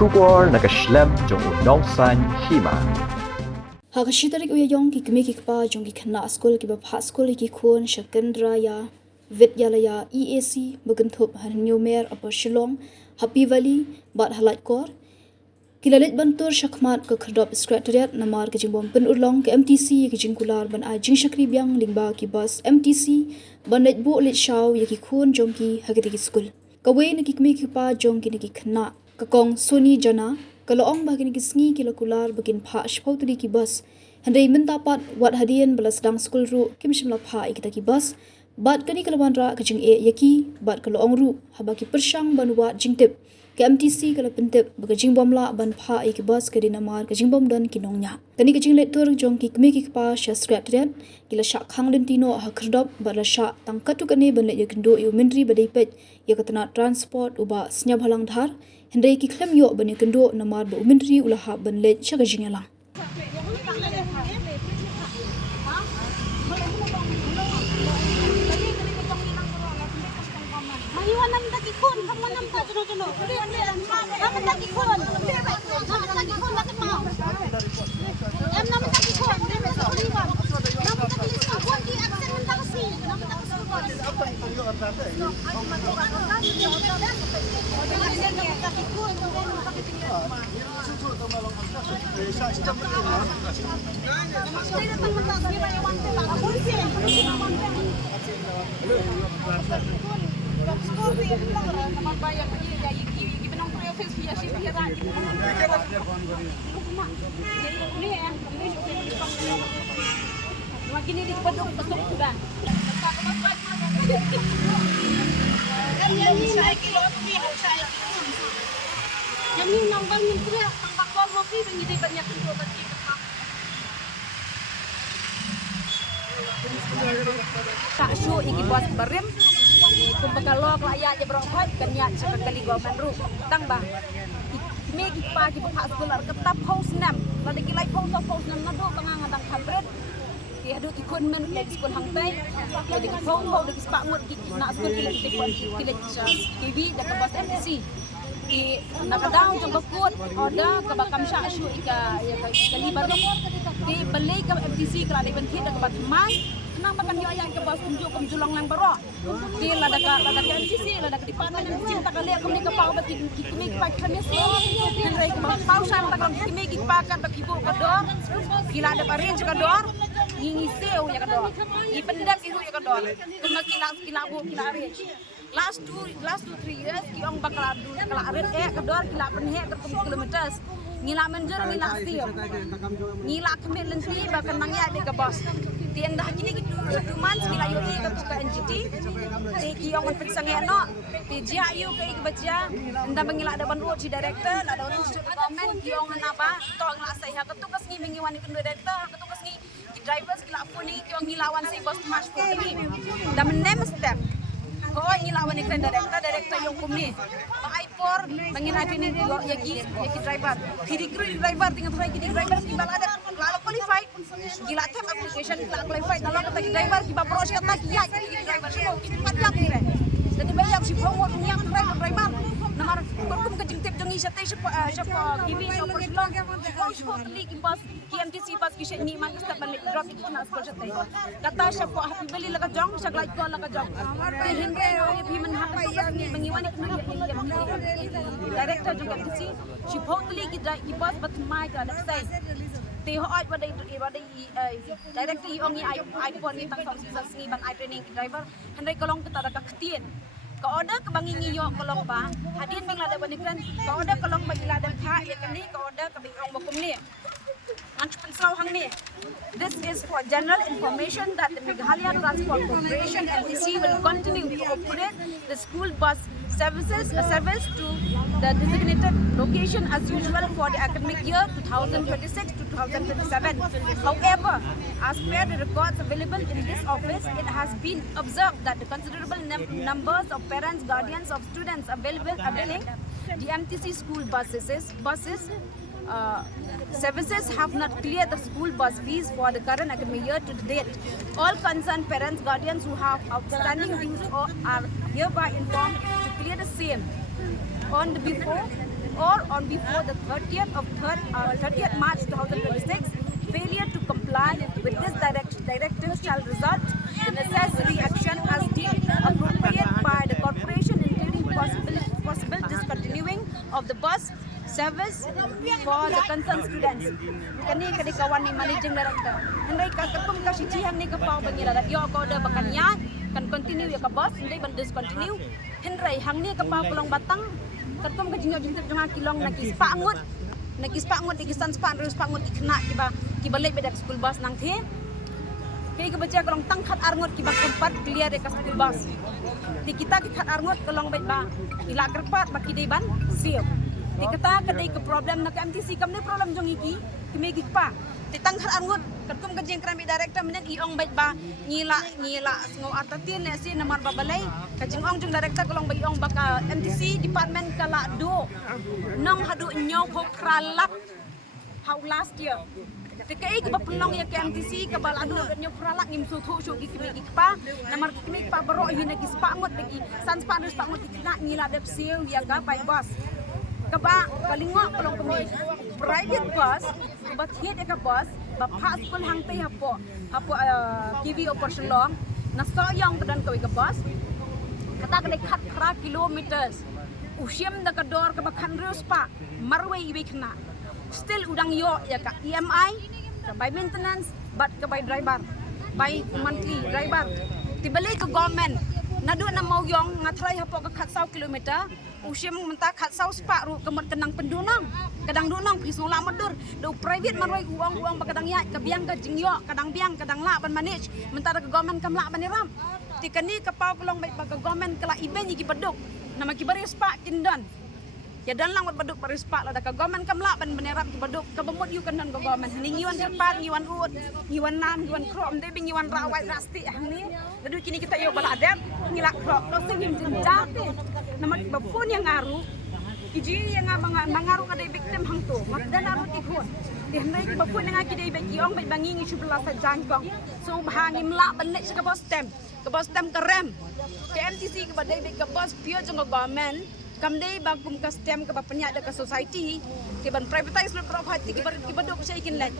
Shubor nakaslem jong unong san Hima. Hakashitarik uyayong ki Kmie ki Phah jong ki Khynnah Skul ki Phah Skul ki Khun Secretariat Vidyalaya EAC Bugentup Hanyomer apa Shillong Happy Valley Bat Halat Kor Kilalit Bantur Shakmat ke Kherdop Secretariat Namar ke Jingbom Pynurlong ke MTC ke Jingkular ban ajing Shakri Biang Lingba ki bus MTC ban Leit Bo Leit Shaw ki Khun jong ki Hagati ki Skul Kawe ni ki Kmie ki Phah jong ki Khynnah kakong Suni Jana Kaloong bagin kisngi kilakular bagin Phah shpautri ki bus handai mendapat wat hadian belas sedang skul ru kim shimla Phah ikita ki bus bat kani kalawan ra kajing yaki bat kaloong ru habaki persyang ban wat jingtip ke MTC kala pentip bagajing bomla ban Phah iki bus ke dinamar kajing bom dan kinongnya kani kajing letur jong ki Kmie ki Phah Secretariat kila syak khang lentino hakrdop bat la syak tangkatu kani ban le yakendo yu menteri badai pet yakatna transport uba senyap halang dhar hendai ki klem yo bani kendo namar bu menteri ulah ban le chagajing yalang Iwanan tadi kun, kamu nam tak jono-jono. Kamu tadi kun, kamu tadi kun nak mau. Em nam tadi kun, dia besok liwat. Nam tadi kun di aksen mentang si, nam tak suruh. Skul dia bilang nama bayar dia jadi gimana orang office dia sih dia dah ni makin ini dipedung pesuk sudah yang saya kilo ni saya yang ni nambang ni dia tambah kopi begini banyak tu bagi tak show iki buat berim kumbakalok layak je berokot kanya sekali gomen ru tang ba Kmie ki Phah ki Phah Skul ar ketap house nam la de kilai house nam na do pangang atang khabret ki adu ki kun men le skul hang tai la de ki phong ho de ki spa ngut ki na skul ki le ki pon ki le TV da ka bas MTC ki nakadaw jong bakut order ka bakam sha shu ika ya ka libar ki beli ka MTC kala de ben ki da ka bat mas nang makan yo yang ke bos kunjuk kumjulong lang baro ki lada ka MTC lada ka department MTC tak kali aku ni ke pau bagi Kmie ki Phah khamis dan rei ke pau sam tak Kmie ki Phah kan bagi bu ka dor ki lada parin ka dor ngi seu ya ka dor ni pendak ihu ya ka dor kuma kila bu kila arrange last 2-3 years ki ong bakal adu kala arrange ka dor kila penhe ke kilometers ngila menjer ngila seu ngila Kmie lenti bahkan mangya de ka bos tiang dah kini gitu tuman semila yoi ke NGT ki yang periksa ngeno ti jia yu ke baca nda mengila ada ban ci director ada orang student comment ki yang apa to ngla sai ha ketugas ngi mengiwani ke director ketugas ngi drivers kila puni ki yang ngilawan sai bos mas ko ni nda menem step ko ngilawan ke director yang kumni ai por mengina kini yaki driver kiri driver tinggal try kiri driver timbal ada lalu qualified gila tem application gila qualified kalau kata driver kiba proses kata kiya driver so kita tak kira jadi bayar si promote yang driver nomor berkum ke jingtip jongi sate siapa kibi siapa silong kau teli kimbas KMTC pas kisah ni man kita balik drop itu nak sekolah sate kata siapa happy beli laga jong sak like ko laga jong hingga orang pimen hapa ni mengiwani director juga KMTC si teli kita kibas bat mai ka website ti hoat wadai director yong ni iPhone ni tang season ni ban I training driver handai kolong kita ada ketien ka order ke bangingi yo kolong ba hadin bang lada banikran ka order kolong bagi lada Phah ya kani ka order ke bang bokum ni Anchupan Saw hang ni. This is for general information that the Meghalaya Transport Corporation MTC will continue to operate the school bus service to the designated location as usual for the academic year 2026 to 2027. However, as per the records available in this office, it has been observed that the considerable numbers of parents, guardians of students availing the MTC school buses services have not cleared the school bus fees for the current academic year to date. All concerned parents, guardians who have outstanding dues are hereby informed to clear the same on the before or on before the 30th March 2026, failure to comply with this directive shall result in necessary action as deemed appropriate by the corporation, including possible discontinuing of the bus service for the concerned students. Kani kadi kawan ni managing director. Hendai kakum kasi cihang ni kapau bangila dat yo ko ada bakanya kan continue ya ka bus hendai ban discontinue. Hendai hang ni kapau Pulang Batang kakum ka jinyo jintet jang kilong naki spa angut naki san spa rus spa angut Khynnah kiba leit bedak school bus nang the. Kini kebaca kalong tangkat arngot kiba keempat clear dekat school bus. Di kita kat arngot kalong baik ba ila kerpat baki deban siap. Di kata kadai ke problem nak MTC kam ni problem jong iki Kmie pa. Di tangkat arngot katum ka jeng krambi director menen iong baik ba ngila ngo atatin ne si namar babalai ka jeng ong jong director kalong baik iong baka MTC department kala do nong hadu nyau ko kralak how last year. Dekai ke Pynurlong ya ke MTC ke balado nyo pralak ngim su thu su gi Kmie pa namar Kmie pa baro hina gi spa ngot bagi san spa dus pa ngot Khynnah ngila dep siu ya ga pai bus kaba kalingo Pynurlong Kmie private bus ba thiet ka bus ba Phah Skul hang te hapo TV Pynurlong na so yang badan ka bus kata ka khat khra kilometers usiam da ka dor ka ba khan rius pa marway ibe Khynnah still udang yo ya ka EMI by maintenance but ke by driver by monthly driver tibalik ke government nadu na mau yong ngatrai hapo ke khatsau kilometer usiam menta khatsau spa ru kemat kenang pendunang kadang dunang pisong la madur do private marwai uang bakadang ya ke biang ke jingyo kadang biang kadang la ban manage menta ke government kam la ban ram tikani ke pau kelong baik ke government kala iben yi beduk nama kibari spa kindon ya dan lang baduk parispak la ka government kam la ban benerap ki baduk ka bemut yu kanan go government ni ngiwan cepat ngiwan ut ngiwan nam ngiwan krom de ngiwan rawai rasti ni dadu kini kita yo bala adem ngilak kro to sing jate nama bapun yang ngaru iji yang ngaru ka de victim hang tu mak dan aru ti khon di hendai ki bapun yang ki de be ki ong be bangi ngi subla sa jangkong so bahangim la ban nek ka bos tem ka rem ke MTC ke badai be ka bos pio jong government kamdei bagum ka stem ka penyak da ka society ke ban privatize lo property ki badok sai kin lai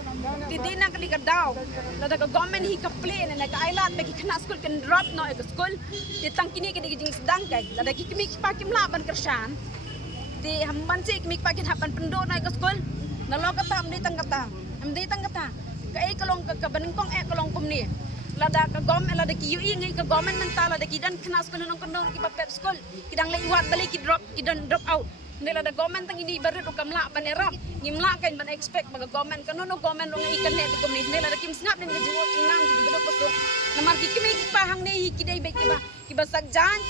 ti dina kali ka daw la da ka government hi ka plane na ka ailat be ki Khynnah school kan drop no e ka school ti tang kini ke ding sedang kai la da ki Kmie pa kim la ban kersan ti hamban si Kmie pa kin hapan pendo na e ka school na lo ka tam di tang kata ka e kalong ka banengkong e kalong kumni lada ka government lada ki UI ngai ka government mental lada ki dan Khynnah school nong kondong ki pep school kidang lai wat balik ki drop out ne lada government tang ini baru kam la panerap ngimla kan ban expect baga government kan no government ong ikan ne ko ni ne lada kim sngap nen ga jingot ngam ji bedok pasok namar ki Kmie ki pa hang ne hi ki dei be ki ba sak jan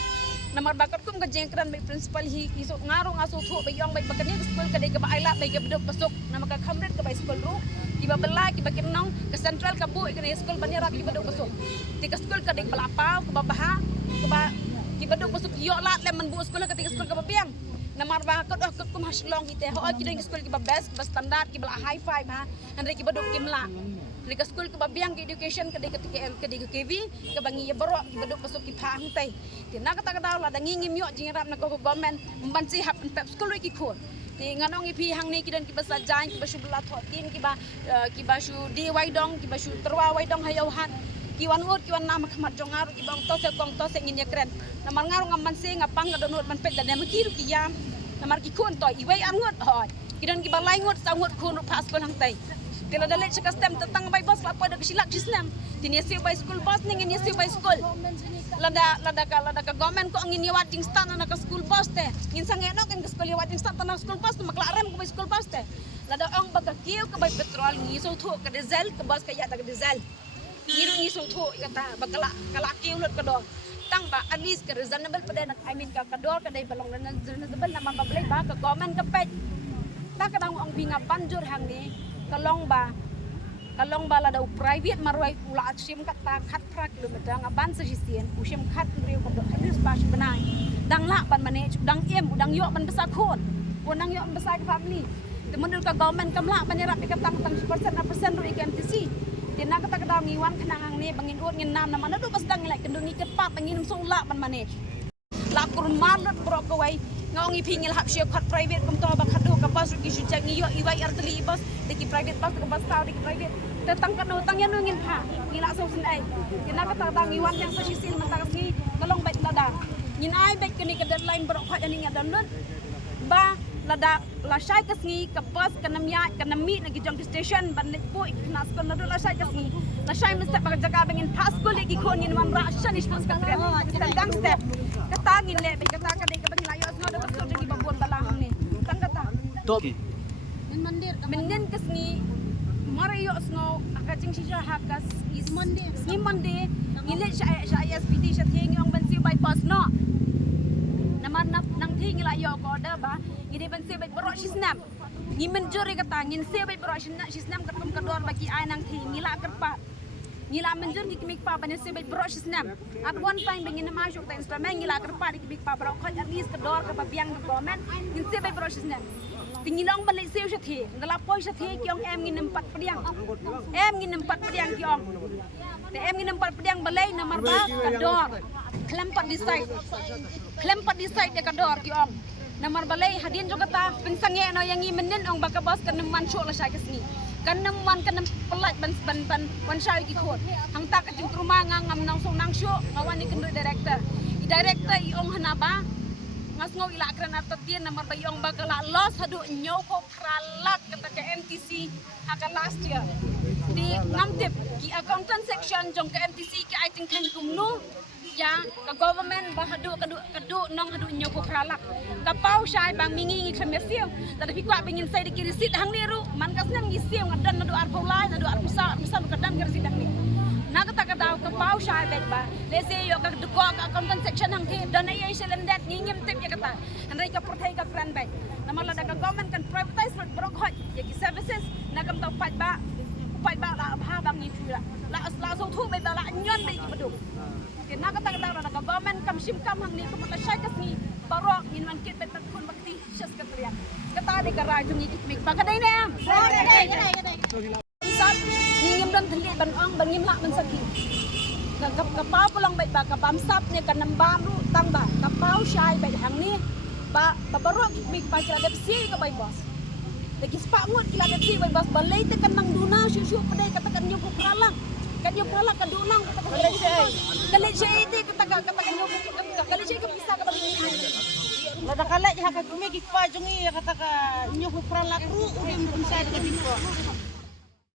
namar bakat kum ka jengkran be principal hi ki so ngaro ngaso tho be yong be bakani school ka dei ka ba aila be ka bedok pasok nama ka khamret ka ba school ru kiba belai kiba kinong ke central ka bu ikane school banira kiba dok pasok ti ka school ka dik balapau ke babaha kiba dok pasok yo lat lemon bu school ka ti school ka babiang namar ba ka doh kum haslong ite ho ki ding school kiba best kiba standard kiba high five ha andre kiba dok kimla ni ka school ka babiang ke education ka dik ke dik KV ka bangi ya baro kiba dok pasok ki phang tai ti na ka ta ka daw la dangi ngim yo jingrap na ko government mbansi hap pep school ki khon ti nganong ipi hang ni kidan kiba sajan kiba subla thotin kiba shu di waidong kiba shu terwa waidong hayau hat kiwan ut kiwan nama khamat jongaru kiba ong tose kong tose ngin yakren namar ngaru ngaman se ngapang ngadonut man pet dan kiru kiyam namar ki kun toy iwai angut hoy kidan kiba lai ngut sangut kun Phah Skul hang tai tila dalet sa kastem tatang bay bos la pada kisilak kislam tinia si bay school bos ning ni si bay school lada ka government ko angin yawat jing stan na ka school bus te ngin sangeno kan ka school yawat jing stan na school bus maklarem ko bay school bus te lada ong bagakiw ka bay petrol ngiso thu ka diesel ka bus ka yata ka diesel ngiru ngiso thu kata bagala kalakiw lot ka do tang ba at least ka reasonable pada nak I mean ka kador ka dai balong na reasonable na mabablay ba ka government ka pet ta kadang ong binga banjur hang ni kalong ba la daw private marway ula at sim kata khat pra kilometer ngaban sa hisien usim khat riu ko hadis pas benai dang la ban manage dang udang yo ban besar khon dang yo besar family temen ka government kam la ban yarap ka tang persen ru MTC tina kata daw ngiwan kanang ni bangin ut ngin nam na mana do pas dang like kendungi kepat bangin so la ban manage la kurun marlot bro ko wai ngong ipi ngil hap sio khat private kum to ba bos ki sujak ni yo iwai artli bos deki private bos ke bos tau deki private datang kan hutang yang ngin Phah ngila so sen ai kena kata tang iwan yang sesisil mentang si tolong baik lada ngin ai baik kini ke deadline berok khat ani ngadan nun ba lada la syai kesngi ke bos kanamya kanami nagi jong station ban lek pu ikna skul nadu la syai kesngi la syai mesti bag jaga bengin Phah skul lagi kon ngin man ra shan is Secretariat tendang step kata ngin le baik kata ka dek bengin ayo asno dapat so jadi babon balang ni tang kata Toki. Menden kesni marayo sno akajing sisha hakas is Monday ile sha SPT sha thing yong ban si bypass no naman nang thing ila yo ko da ba ide ban si by bro sisnam ni menjuri kata ngin si by bro sisnam katum kador bagi ai nang thing ila kerpa ngila menjur ki Kmie pa ban si by bro sisnam at one time bengin na masuk ta instrument ngila kerpa di Kmie pa bro khat at least kador ka biang government ngin si by bro sisnam Tingilong balik siu syathi ngelapoi syathi kiong em ngin 4 pediang em ngin 4 pediang kiong te em ngin 4 pediang balai nomor ba kador klempat decide de kador kiong nomor balai hadin juga ta pensange no yang ngi menen ong baka bos kan man syok la syai kesni kan man kan pelat ban wan syai ki khot hang tak ka jung rumah ngam nang song nang syok ngawan ni kenduk director i ong hana ba ngas ngau ila akran artatien nomor bayong bakala los hadu nyoko kralat kata ke MTC haka last year di ngamtip ki accountant section jong ke MTC ki I think kan kumnu ya ke government ba hadu kadu nong hadu nyoko kralat kapau syai bang mingi ngi khamesiu tadi kwa bengin sai di kirisit hang niru man kasnem ngi siu ngadan nadu arpolai nadu arpusa kadam kirisit hang ni na kata kapau syai bek ba lese yo ka duko ka accountant section hang thi dan ai silendet ngim tip ya kata andai ka prothai ka friend bek nama la ka government kan privatize brok hot ya ki services na kam tau pai ba la Phah bang ni chu la so thu bai ba la nyon bai bedu ke na kata la ka government kam sim kam hang ni ko la syai ka ni barok in man kit bet kun bakti Secretariat kata de ka raju ni Kmie pa kadai ne sab ngim dan thli ban ong bangim la man sakhi kapau pulang baik ba kapam sap ne kanam baru tang ba kapau syai baik hang ni ba barok Kmie pa sila depsi ka bai bos lagi spak ngut kila depsi bai bos balai te kan nang duna syu padai katakan nyuku pralang kan nyuku pralang kan dunang katakan kalai syai te katakan nyuku kalai syai ka pisah ka bagi Lada kala jaha ka Kmie pa jungi kata ka nyuku pralang ru udim kun sai dekat